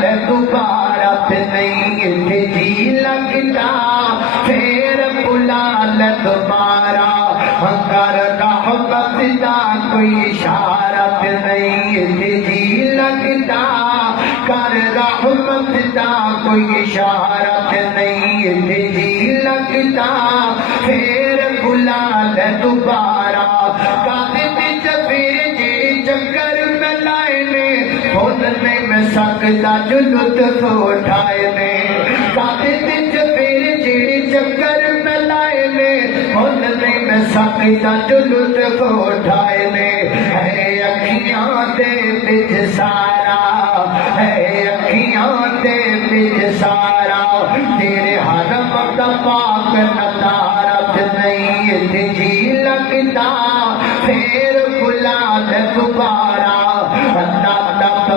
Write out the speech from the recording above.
ले दोबारा ते नहीं इत्थे जी लगदा फिर बुला ले दोबारा कर रहमत दा कोई इशारा ते नहीं इत्थे जी लगदा कर रहमत दा कोई इशारा ते नहीं इत्थे जी लगदा फिर बुला ले दोबारा कादे विच फिर जी चक्कर में लाए ने खुद नहीं मैं सकदा जो लुत्फ उठाए ने कादे विच फिर जी चक्कर में लाए ने खुद नहीं मैं सकदा जो लुत्फ उठाए ने है अखियां दे विच सारे